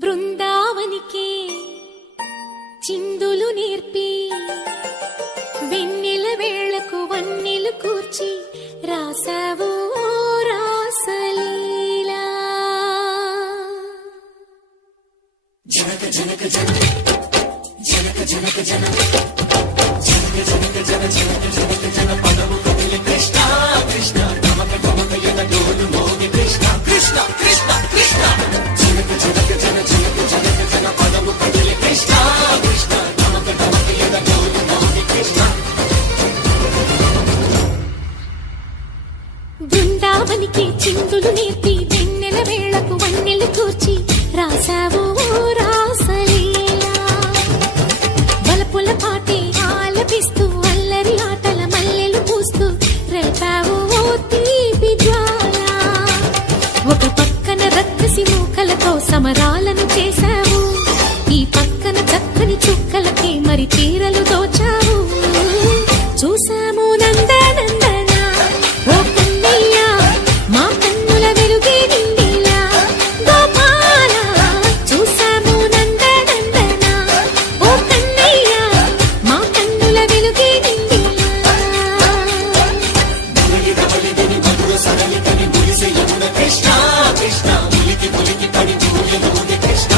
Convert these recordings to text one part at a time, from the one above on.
బృందావనికి చిందులు నేర్పి వెన్నెల వేళకు వన్నెలు కూర్చి రాసావు రాసలీలా. జనక జనక జనక జనక జనక జనక జనక జనక జన జనక జనక జన పదము కదిలి కృష్ణ కృష్ణ నమక నమక యన డోలు మోగి కృష్ణ కృష్ణ కృష్ణ కృష్ణ జనక జనక జన జనక జనక జన పదము కదిలి కృష్ణ కృష్ణ నమక నమక యన డోలు మోగి కృష్ణ. బృందావనికి చిందులు నేర్పి వెన్నెల వేళకు వన్నెలు కూర్చి రాసావు రాసలీలా. బలపుల పాటే ఆలపిస్తూ అల్లరి ఆటల మల్లెలు పూస్తూ రేపావు తీపి జ్వాల. ఒక పక్కన రక్కసి మూకలతో సమరాలను చేశావు, ఈ పక్కన చక్కని చుక్కలకి మరి తీరలు దోచావు. చూసాము నందనందన ఓ కన్నయ్య మా కన్నుల వెలుగే నిండిలా గోపాల. చూసాము నందనందన ఓ కన్నయ్య మా కన్నుల వెలుగే నిండిలా. కృష్ణ కృష్ణ ములికి ములికి పడి కృష్ణ.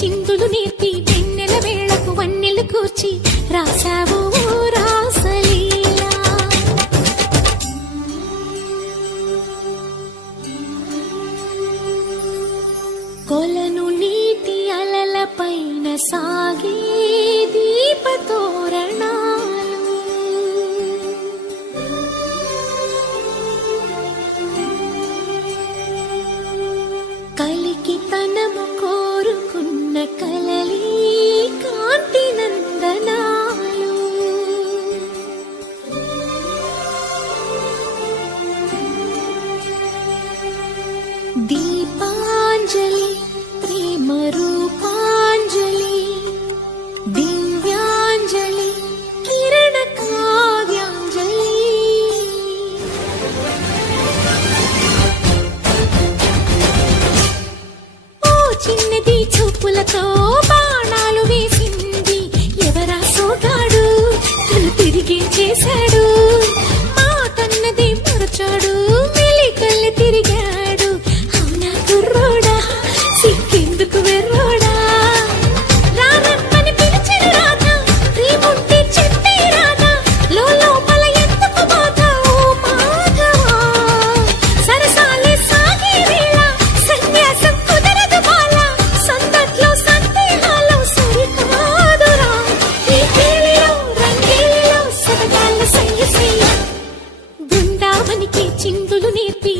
చిందులు నేర్పి వెన్నెల వేళకు వన్నెలు కూర్చి రాసావు రాసలీలా. కొలను నీటి అలల పైన సాగే దీపతోరణాలు, కలికి తనము కోరుకున్న కలలి కాంతి నందనాలు. దీపాంజలి ప్రేమ రూపాంజలి దివ్యాంజలి కిరణ కావ్యాంజలి. చిన్నది చూపులతో బాణాలు వేసింది ఎవరా సోగాడు, తను తిరిగి చేశాడు. మాటన్నది మరచాడు, మెలికల్లి తిరిగాడు. అవునా కుర్రోడా సిక్కెందుకు వెర్రోడా. రారమ్మని పిలిచిన రాధా రీముంటే చెప్పే రాధా లోపల ఎందుకు బాధ ఓ మాధవా. సరసాలే సాగే వేళ సన్యాసం కుదరదు బాల, సందట్లో సందేహాలు సరికాదురా. ఈ కేళిలో రంగేలిలో సరదాల సయ్య సయ్య. బృందావనికి చిందులు నేర్పి